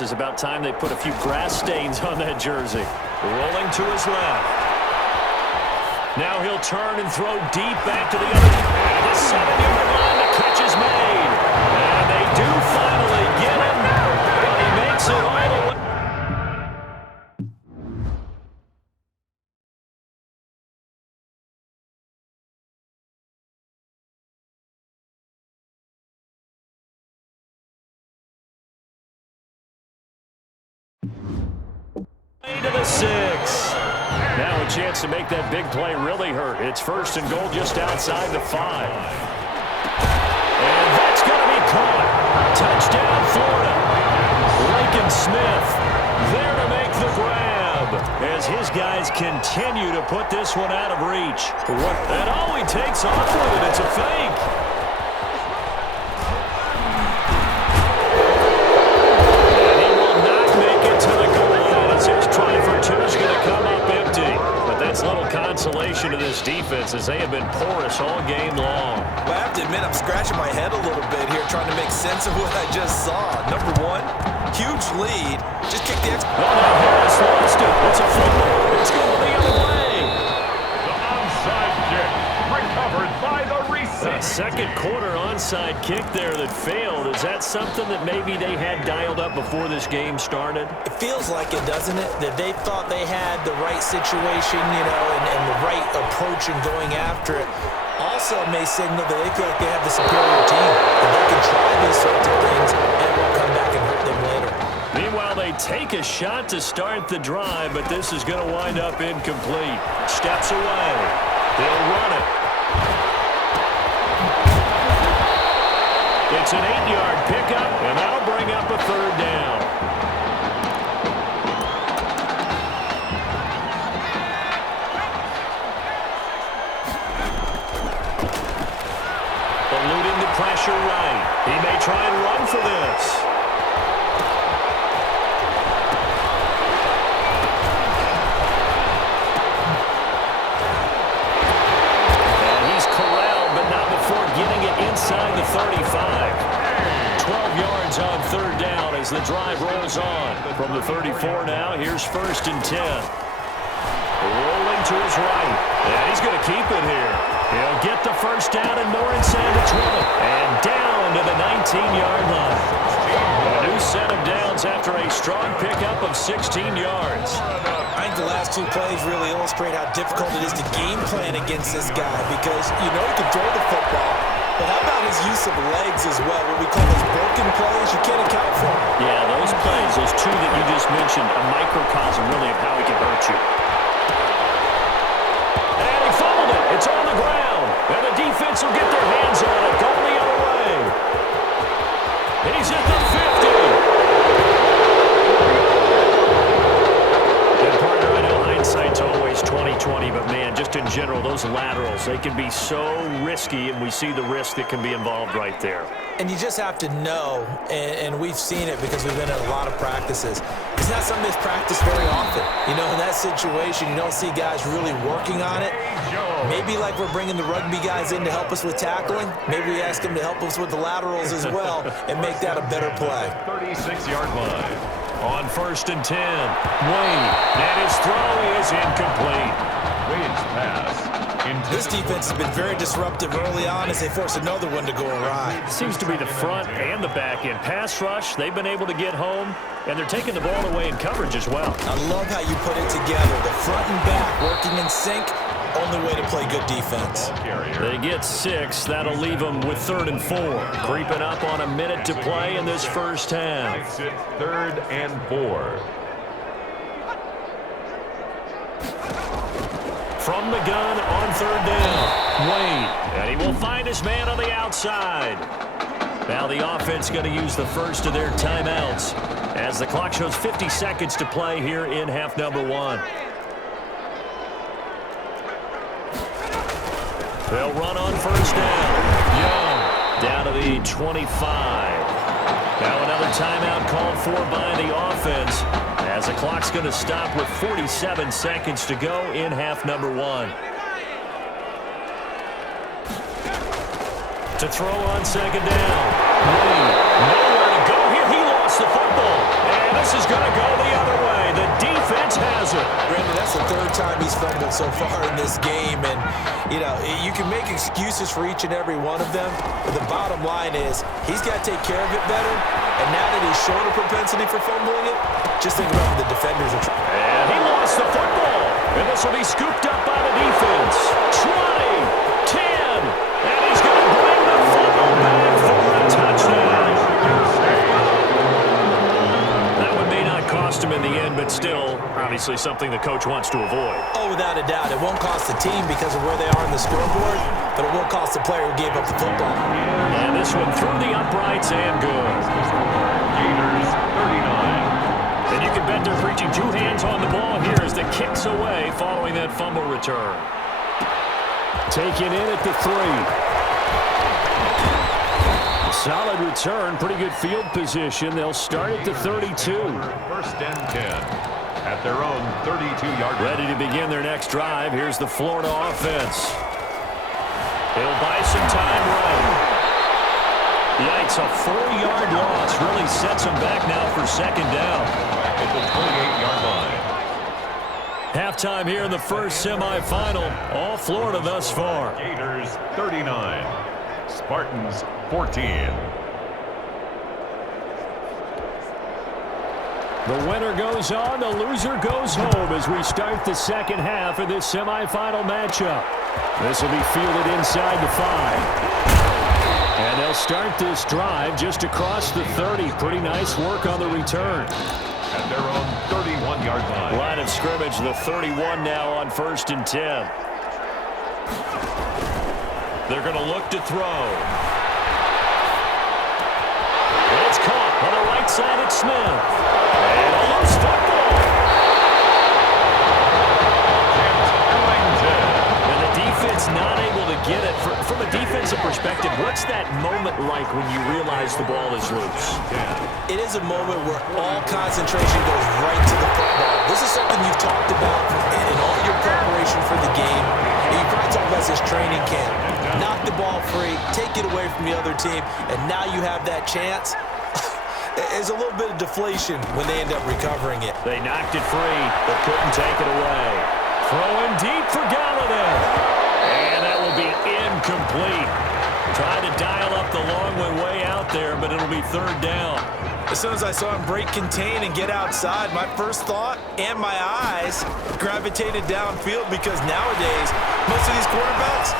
It's about time they put a few grass stains on that jersey. Rolling to his left. Now he'll turn and throw deep back to the other. And the 7-yard line, the catch is made. And they do finally get him, but he makes it all the way. To the 6. Now a chance to make that big play really hurt. It's first and goal just outside the 5. And that's going to be caught. Touchdown, Florida. Lincoln Smith there to make the grab as his guys continue to put this one out of reach. And all he takes off with it, it's a fake. Consolation to this defense as they have been porous all game long. Well, I have to admit, I'm scratching my head a little bit here trying to make sense of what I just saw. Number one, huge lead. Just kick the extra. Oh, no, Harris lost it. It's a fumble. It's going the other way. The onside kick recovered by the receiver. Second quarter onside kick there that failed. Is that something that maybe they had dialed up before this game started? It feels like it, doesn't it? That they thought they had the right situation, and the right approach in going after it. Also may signal that they feel like they have the superior team, that they can try these sorts of things and it will come back and hurt them later. Meanwhile, they take a shot to start the drive, but this is going to wind up incomplete. Steps away. They'll run it. It's an 8-yard pickup, and that'll bring up a third down. Eluding the pressure right. He may try and run for this. And he's corralled, but not before getting it inside the 35. 12 yards on third down as the drive rolls on. From the 34 now, here's first and 10. Rolling to his right. And he's going to keep it here. He'll get the first down and more inside the 20. And down to the 19-yard line. A new set of downs after a strong pickup of 16 yards. I think the last two plays really illustrate how difficult it is to game plan against this guy because you know he can throw the football. But how about his use of legs as well? What we call those broken plays, you can't account for them. Yeah, those plays, those two that you just mentioned, a microcosm really of how he can hurt you. And he fumbled it. It's on the ground. And the defense will get their hands on it. Going the other way. He's at the 50. And partner, I know hindsight's always 20/20, but man, just in general, those laterals, they can be so risky, and we see the risk that can be involved right there. And you just have to know, and we've seen it because we've been at a lot of practices. It's not something that's practiced very often. In that situation, you don't see guys really working on it. Maybe like we're bringing the rugby guys in to help us with tackling. Maybe we ask them to help us with the laterals as well and make that a better play. 36-yard line. On first and 10, Wade, and his throw is incomplete. Wade's pass. This defense has been very disruptive early on as they force another one to go awry. Seems to be the front and the back end. Pass rush, they've been able to get home, and they're taking the ball away in coverage as well. I love how you put it together. The front and back working in sync. Only way to play good defense. They get 6. That'll leave them with 3rd and 4. Creeping up on a minute to play in this first half. Makes it 3rd and 4. From the gun on 3rd down, Wade. And he will find his man on the outside. Now the offense going to use the first of their timeouts as the clock shows 50 seconds to play here in half number 1. They'll run on first down. Young down to the 25. Now another timeout called for by the offense as the clock's going to stop with 47 seconds to go in half number 1. To throw on second down. Wade, nowhere to go here. He lost the football. And is going to go the other way. The defense has it. Brandon, that's the third time he's fumbled so far in this game. And, you know, you can make excuses for each and every one of them. But the bottom line is he's got to take care of it better. And now that he's shown a propensity for fumbling it, just think about what the defenders are trying. And he lost the football. And this will be scooped up by the defense. 20, 10. And he's going to bring the football back for a touchdown. That one may not cost him in the end, but still, obviously something the coach wants to avoid. Oh, without a doubt. It won't cost the team because of where they are on the scoreboard, but it will cost the player who gave up the football. And this one through the uprights and good. Gators 39. And you can bet they're preaching two hands on the ball here as the kick's away following that fumble return. Taken in at the 3. Solid return, pretty good field position. They'll start at the 32. First and 10 at their own 32-yard line. Ready to begin their next drive. Here's the Florida offense. They'll buy some time running. Yikes, a 4-yard loss really sets them back now for second down. At the 28-yard line. Halftime here in the first semifinal. All Florida thus far. Gators 39. Spartans 14. The winner goes on, the loser goes home as we start the second half of this semifinal matchup. This will be fielded inside the 5. And they'll start this drive just across the 30. Pretty nice work on the return. At their own 31-yard line. Line of scrimmage, the 31 now on 1st and 10. They're going to look to throw. It's caught on the right side at Smith. And a loose football. And the defense not able to get it. From a defensive perspective, what's that moment like when you realize the ball is loose? It is a moment where all concentration goes right to the football. This is something you've talked about in all your preparation for the game. And you probably talked about this training camp. Knock the ball free, take it away from the other team, and now you have that chance. There's a little bit of deflation when they end up recovering it. They knocked it free, but couldn't take it away. Throwing deep for Galladay. And that will be incomplete. Tried to dial up the long one way out there, but it'll be third down. As soon as I saw him break contain and get outside, my first thought and my eyes gravitated downfield because nowadays, most of these quarterbacks,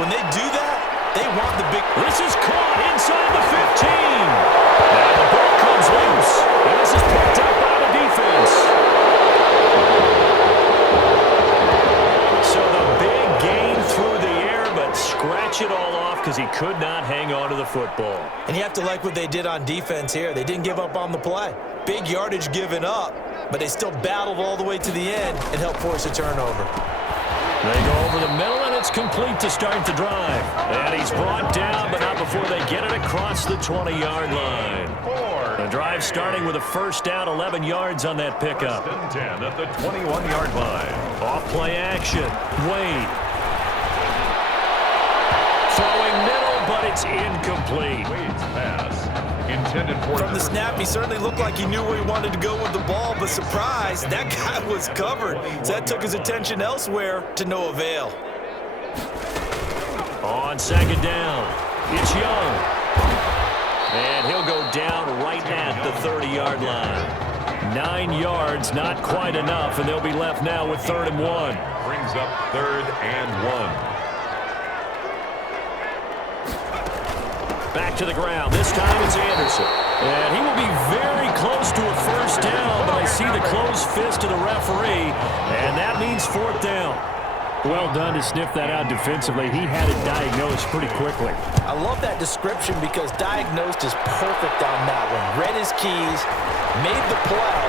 when they do that, they want the big... This is caught inside the 15. Now the ball comes loose, and this is picked up by the defense. So the big gain through the air, but scratch it all off because he could not hang on to the football. And you have to like what they did on defense here. They didn't give up on the play. Big yardage given up, but they still battled all the way to the end and helped force a turnover. They go over the middle, and it's complete to start the drive. And he's brought down, but not before they get it across the 20-yard line. The drive starting with a first down, 11 yards on that pickup. First and 10 at the 21-yard line. Off play action. Wade. Throwing middle, but it's incomplete. Wade's pass intended for... From the snap, he certainly looked like he knew where he wanted to go with the ball, but surprise, that guy was covered. So that took his attention elsewhere to no avail. On second down, it's Young. And he'll go down right at the 30-yard line. 9 yards, not quite enough, and they'll be left now with 3rd and 1. Brings up 3rd and 1. Back to the ground. This time it's Anderson. And he will be very close to a first down, but I see the closed fist of the referee, and that means 4th down. Well done to sniff that out defensively. He had it diagnosed pretty quickly. I love that description because diagnosed is perfect on that one. Read his keys, made the play,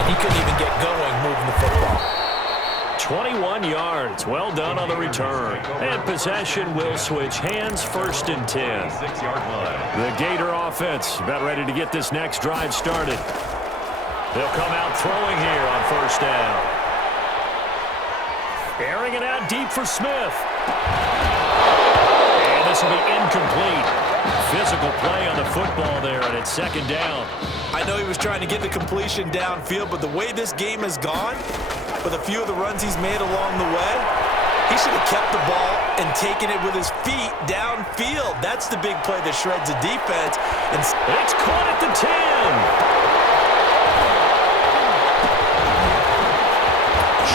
and he couldn't even get going moving the football. 21 yards. Well done on the return. And possession will switch hands, 1st and 10. 6-yard line. The Gator offense about ready to get this next drive started. They'll come out throwing here on 1st down. Airing it out deep for Smith. And this will be incomplete. physical play on the football there, and it's second down. I know he was trying to get the completion downfield, but the way this game has gone, with a few of the runs he's made along the way, he should have kept the ball and taken it with his feet downfield. That's the big play that shreds the defense. And it's caught at the 10.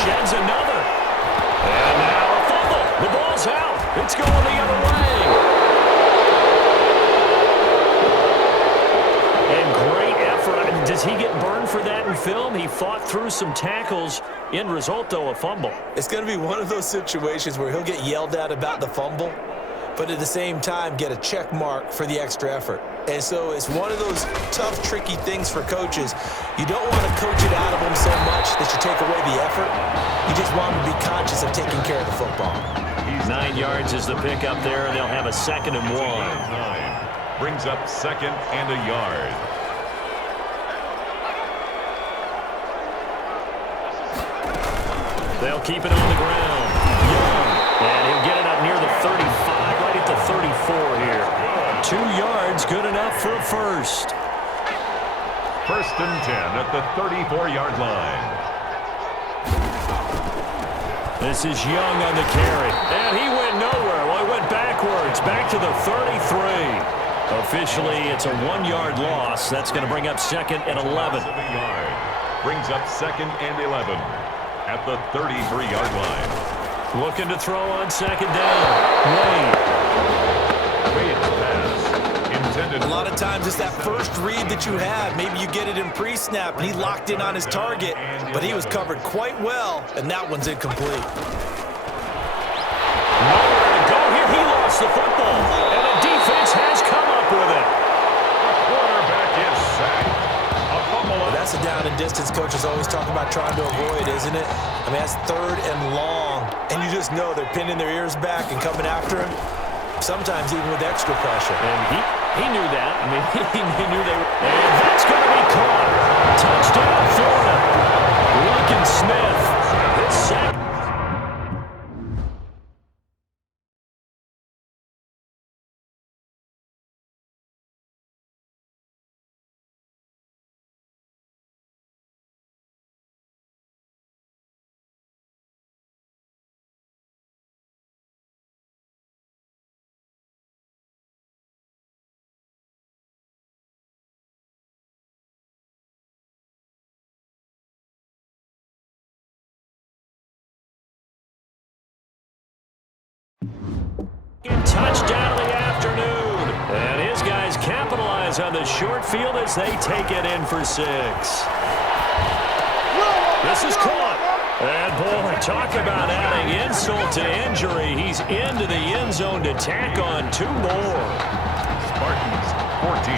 Sheds another. And now a fumble. The ball's out. It's going the other way. And great effort. I mean, does he get burned for that in film? He fought through some tackles. End result, though, a fumble. It's going to be one of those situations where he'll get yelled at about the fumble, but at the same time get a check mark for the extra effort. And so it's one of those tough, tricky things for coaches. You don't want to coach it out of them so much that you take away the effort. You just want them to be conscious of taking care of the football. 9 yards is the pick up there, and they'll have a 2nd and 1. Brings up 2nd and a yard. They'll keep it on the ground. Young. And he'll get it up near the 35, right at the 34 here. 2 yards, good enough for a first. 1st and 10 at the 34-yard line. This is Young on the carry. And he went nowhere. Well, he went backwards, back to the 33. Officially, it's a 1-yard loss. That's going to bring up 2nd and 11. Brings up 2nd and 11 at the 33-yard line. Looking to throw on 2nd down. Wade's pass intended. A lot of times it's that first read that you have. Maybe you get it in pre-snap, and he locked in on his target, but he was covered quite well, and that one's incomplete. Nowhere to go here. He lost the football, and the defense has come up with it. Quarterback is sacked. A fumble. That's a down and distance coaches always talk about trying to avoid, isn't it? I mean, that's 3rd and long, and you just know they're pinning their ears back and coming after him, sometimes even with extra pressure. And he knew that. I mean, he knew they were. And that's going to be caught. Touchdown, Florida. Lincoln Smith. His second. Touchdown of the afternoon. And his guys capitalize on the short field as they take it in for 6. This is caught. And boy, talk about adding insult to injury. He's into the end zone to tack on 2 more. Spartans 14.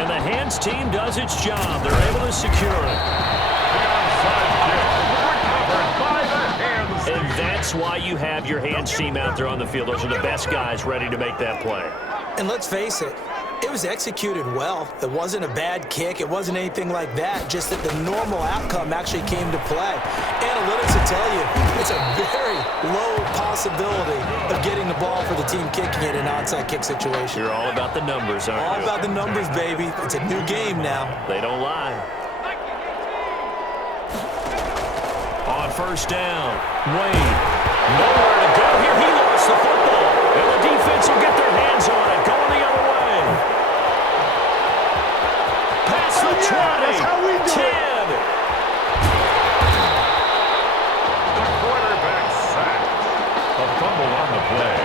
And the hands team does its job. They're able to secure it. The onside kick recovered by the hands. And that's why you have your hands team out there on the field. Those are the best guys ready to make that play. And let's face it, it was executed well. It wasn't a bad kick. It wasn't anything like that, just that the normal outcome actually came to play. Analytics will tell you it's a very low possibility of getting the ball for the team kicking it in an onside kick situation. You're all about the numbers, aren't you? All about the numbers, baby. It's a new game now. They don't lie. On 1st down, Wade. Nowhere to go here. He lost the football. And the defense will get their hands on it. Going the other way. Past the 20. 10. The quarterback sacked. A fumble on the play.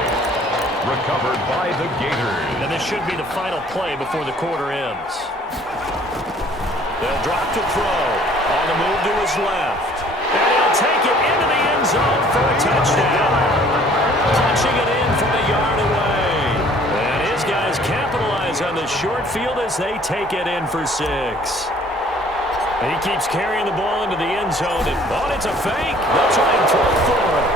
Recovered by the Gators. And this should be the final play before the quarter ends. They'll drop to throw. On the move to his left. And he'll take it into the end zone for a touchdown. Punching it in from a yard away. And his guys capitalize on the short field as they take it in for 6. And he keeps carrying the ball into the end zone. And it's a fake. They'll try and throw for it.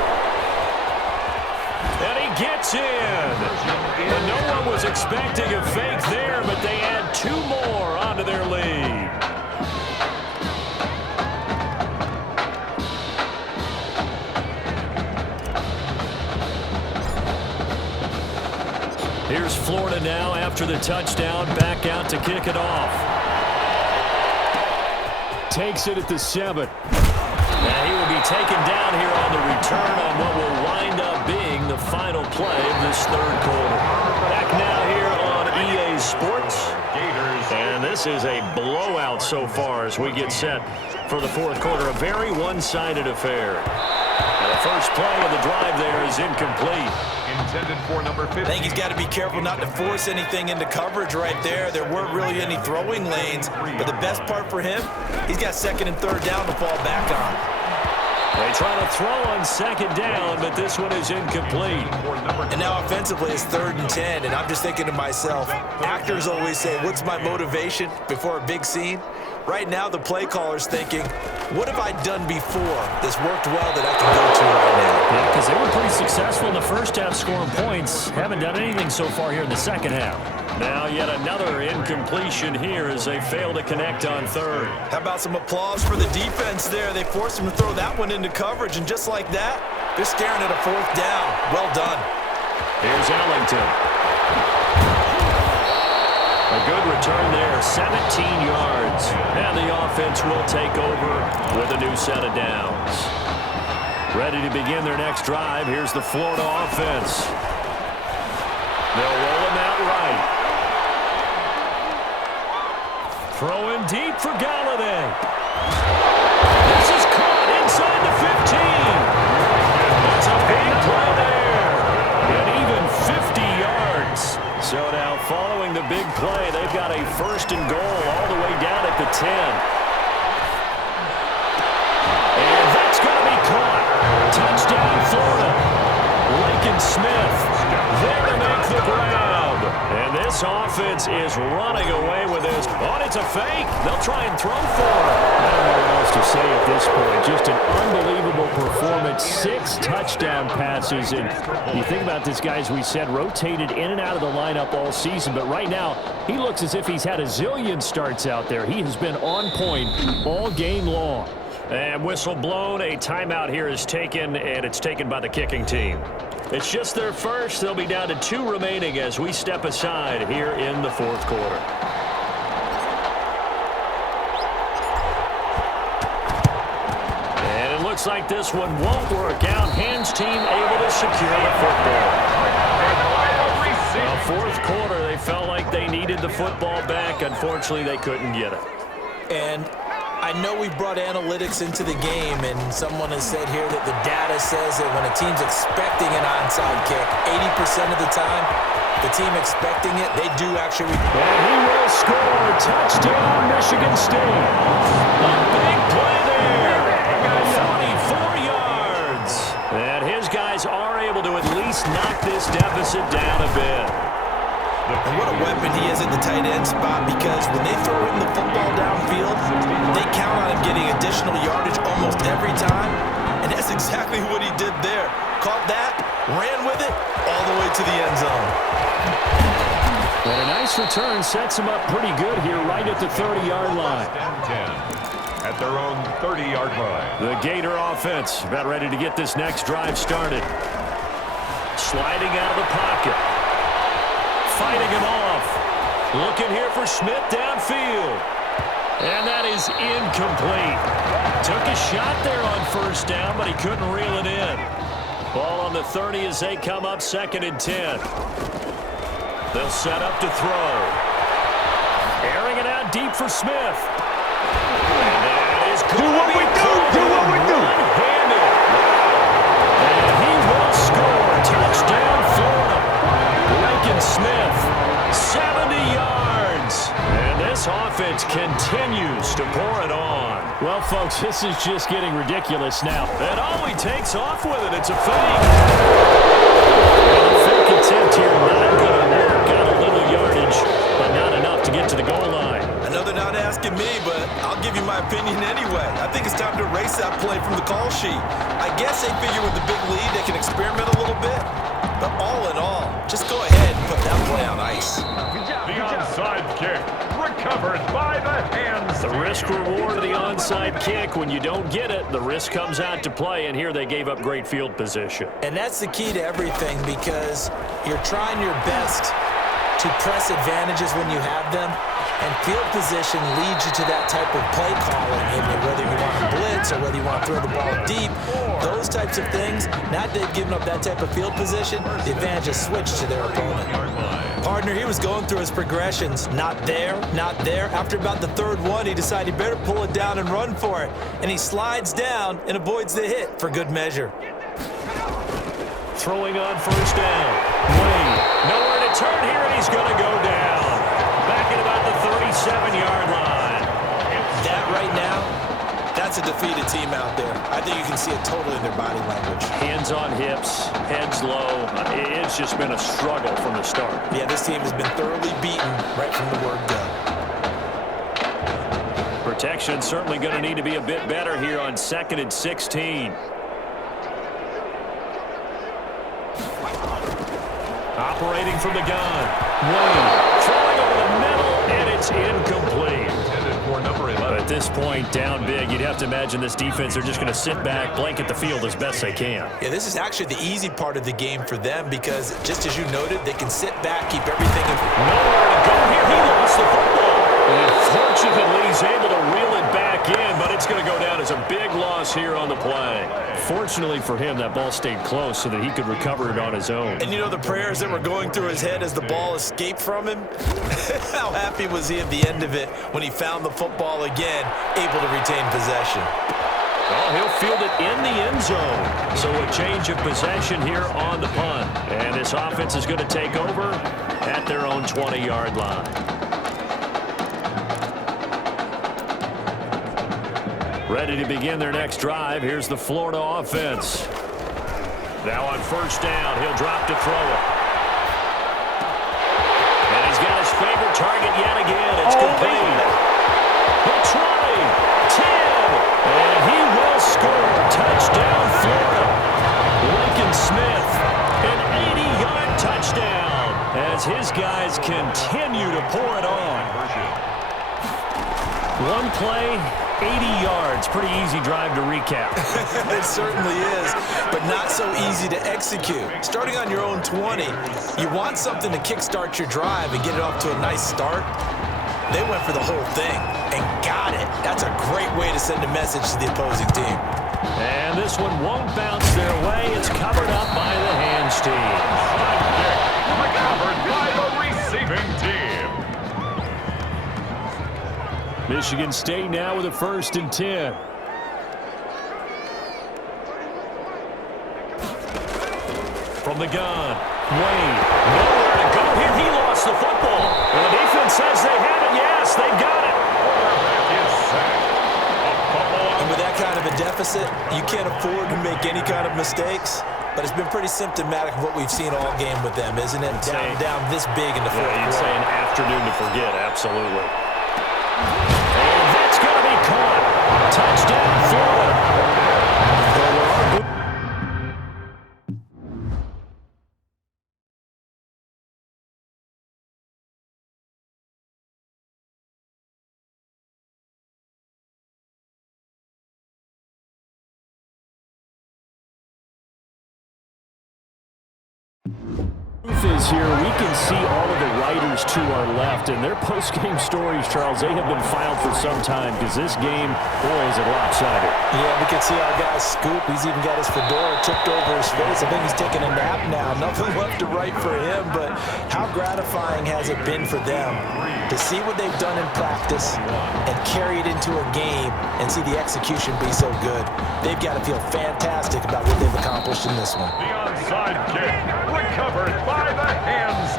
And he gets in. And no one was expecting a fake there, but they add 2 more onto their lead. now after the touchdown, back out to kick it off. Takes it at the 7. And he will be taken down here on the return on what will wind up being the final play of this third quarter. Back now here on EA Sports. And this is a blowout so far as we get set for the fourth quarter. A very one-sided affair. And the first play of the drive there is incomplete. Intended for number 50. I think he's got to be careful not to force anything into coverage right there. There weren't really any throwing lanes. But the best part for him, he's got second and third down to fall back on. They try to throw on second down, but this one is incomplete. And now offensively it's 3rd and 10, and I'm just thinking to myself, actors always say, what's my motivation before a big scene? Right now the play caller's thinking, what have I done before that's worked well that I can go to right now? Yeah, because they were pretty successful in the first half scoring points. Haven't done anything so far here in the second half. Now yet another incompletion here as they fail to connect on third. How about some applause for the defense there? They forced him to throw that one into coverage, and just like that, they're staring at a 4th down. Well done. Here's Ellington. A good return there, 17 yards. And the offense will take over with a new set of downs. Ready to begin their next drive. Here's the Florida offense. They'll roll him out right. Throwing deep for Galladay. This is caught inside the 15. It's a big play there. And even 50 yards. So now following the big play, they've got a 1st and goal all the way down at the 10. And that's going to be caught. Touchdown, Florida. Lincoln Smith there to make the grab. And this offense is running away with this. Oh, it's a fake. They'll try and throw for it. I don't know what else to say at this point. Just an unbelievable performance. 6 touchdown passes. And you think about this guy, as we said, rotated in and out of the lineup all season. But right now, he looks as if he's had a zillion starts out there. He has been on point all game long. And whistle blown. A timeout here is taken, and it's taken by the kicking team. It's just their first. They'll be down to 2 remaining as we step aside here in the fourth quarter. And it looks like this one won't work out. Hands team able to secure the football. Well, fourth quarter, they felt like they needed the football back. Unfortunately, they couldn't get it. And I know we brought analytics into the game, and someone has said here that the data says that when a team's expecting an onside kick, 80% of the time, the team expecting it, they do actually. And he will score. Touchdown, Michigan State. A big play there. 44 yards. And his guys are able to at least knock this deficit down a bit. And what a weapon he is at the tight end spot, because when they throw him the football downfield, they count on him getting additional yardage almost every time. And that's exactly what he did there. Caught that, ran with it, all the way to the end zone. And a nice return sets him up pretty good here right at the 30-yard line. At their own 30-yard line. The Gator offense about ready to get this next drive started. Sliding out of the pocket. Fighting him off. Looking here for Smith downfield. And that is incomplete. Took a shot there on first down, but he couldn't reel it in. Ball on the 30 as they come up 2nd and 10. They'll set up to throw. Airing it out deep for Smith. And that is do what we do! Do what we do! One-handed. And he will score. Touchdown, Florida. Lincoln Smith, 70 yards. And this offense continues to pour it on. Well, folks, this is just getting ridiculous now. And oh, he takes off with it. It's a fake. And the fake attempt here not going to work. Got a little yardage, but not enough to get to the goal line. I know they're not asking me, but I'll give you my opinion anyway. I think it's time to erase that play from the call sheet. I guess they figure with the big lead they can experiment a little bit. But all in all, just go ahead and put that play on ice. The onside kick recovered by the hands. The risk-reward of the onside kick. When you don't get it, the risk comes out to play, and here they gave up great field position. And that's the key to everything, because you're trying your best to press advantages when you have them, and field position leads you to that type of play calling, and whether you want to blitz or whether you want to throw the ball deep, those types of things. Now that they've given up that type of field position, the advantage is switched to their opponent. Partner, he was going through his progressions. Not there, not there. After about the third one, he decided he better pull it down and run for it. And he slides down and avoids the hit for good measure. Throwing on first down. Wayne, nowhere to turn here, and he's going to go down. Back at about the 37-yard line. That right now, that's a defeated team out there. I think you can see it totally in their body language. Hands on hips, heads low. It's just been a struggle from the start. Yeah, this team has been thoroughly beaten right from the word go. Protection certainly going to need to be a bit better here on 2nd and 16. Operating from the gun. Wayne throwing over the middle, and it's incomplete. But at this point, down big, you'd have to imagine this defense are just going to sit back, blanket the field as best they can. Yeah, this is actually the easy part of the game for them because, just as you noted, they can sit back, keep everything in. Nowhere to go here. He lost the football. And fortunately, he's able to reel it back in, but it's going to go down as a big loss here on the play. Fortunately for him, that ball stayed close so that he could recover it on his own. And you know the prayers that were going through his head as the ball escaped from him? How happy was he at the end of it when he found the football again, able to retain possession? Well, he'll field it in the end zone. So a change of possession here on the punt. And this offense is going to take over at their own 20-yard line. Ready to begin their next drive. Here's the Florida offense. Now on first down, he'll drop to throw it. And he's got his favorite target yet again. It's complete. The 20, 10, and he will score. Touchdown, Florida. Lincoln Smith, an 80-yard touchdown as his guys continue to pour it on. One play, 80 yards. Pretty easy drive to recap. It certainly is, but not so easy to execute. Starting on your own 20, you want something to kickstart your drive and get it off to a nice start. They went for the whole thing and got it. That's a great way to send a message to the opposing team. And this one won't bounce their way. It's covered up by the hands team. Recovered by the receiving team. Michigan State now with a 1st and 10. From the gun, Wayne, nowhere to go here. He lost the football. And the defense says they have it. Yes, they've got it. And with that kind of a deficit, you can't afford to make any kind of mistakes. But it's been pretty symptomatic of what we've seen all game with them, isn't it? Down this big in the fourth quarter. You'd say an afternoon to forget, absolutely. And that's going to be caught. Touchdown, Florida. Is here. We can see all of the writers to our left, and their post-game stories, Charles, they have been filed for some time because this game, boy, is it lopsided. Yeah, we can see our guy Scoop. He's even got his fedora tipped over his face. I think he's taking a nap now. Nothing left to write for him, but how gratifying has it been for them to see what they've done in practice and carry it into a game and see the execution be so good. They've got to feel fantastic about what they've accomplished in this one. The onside kick recovered by the hands.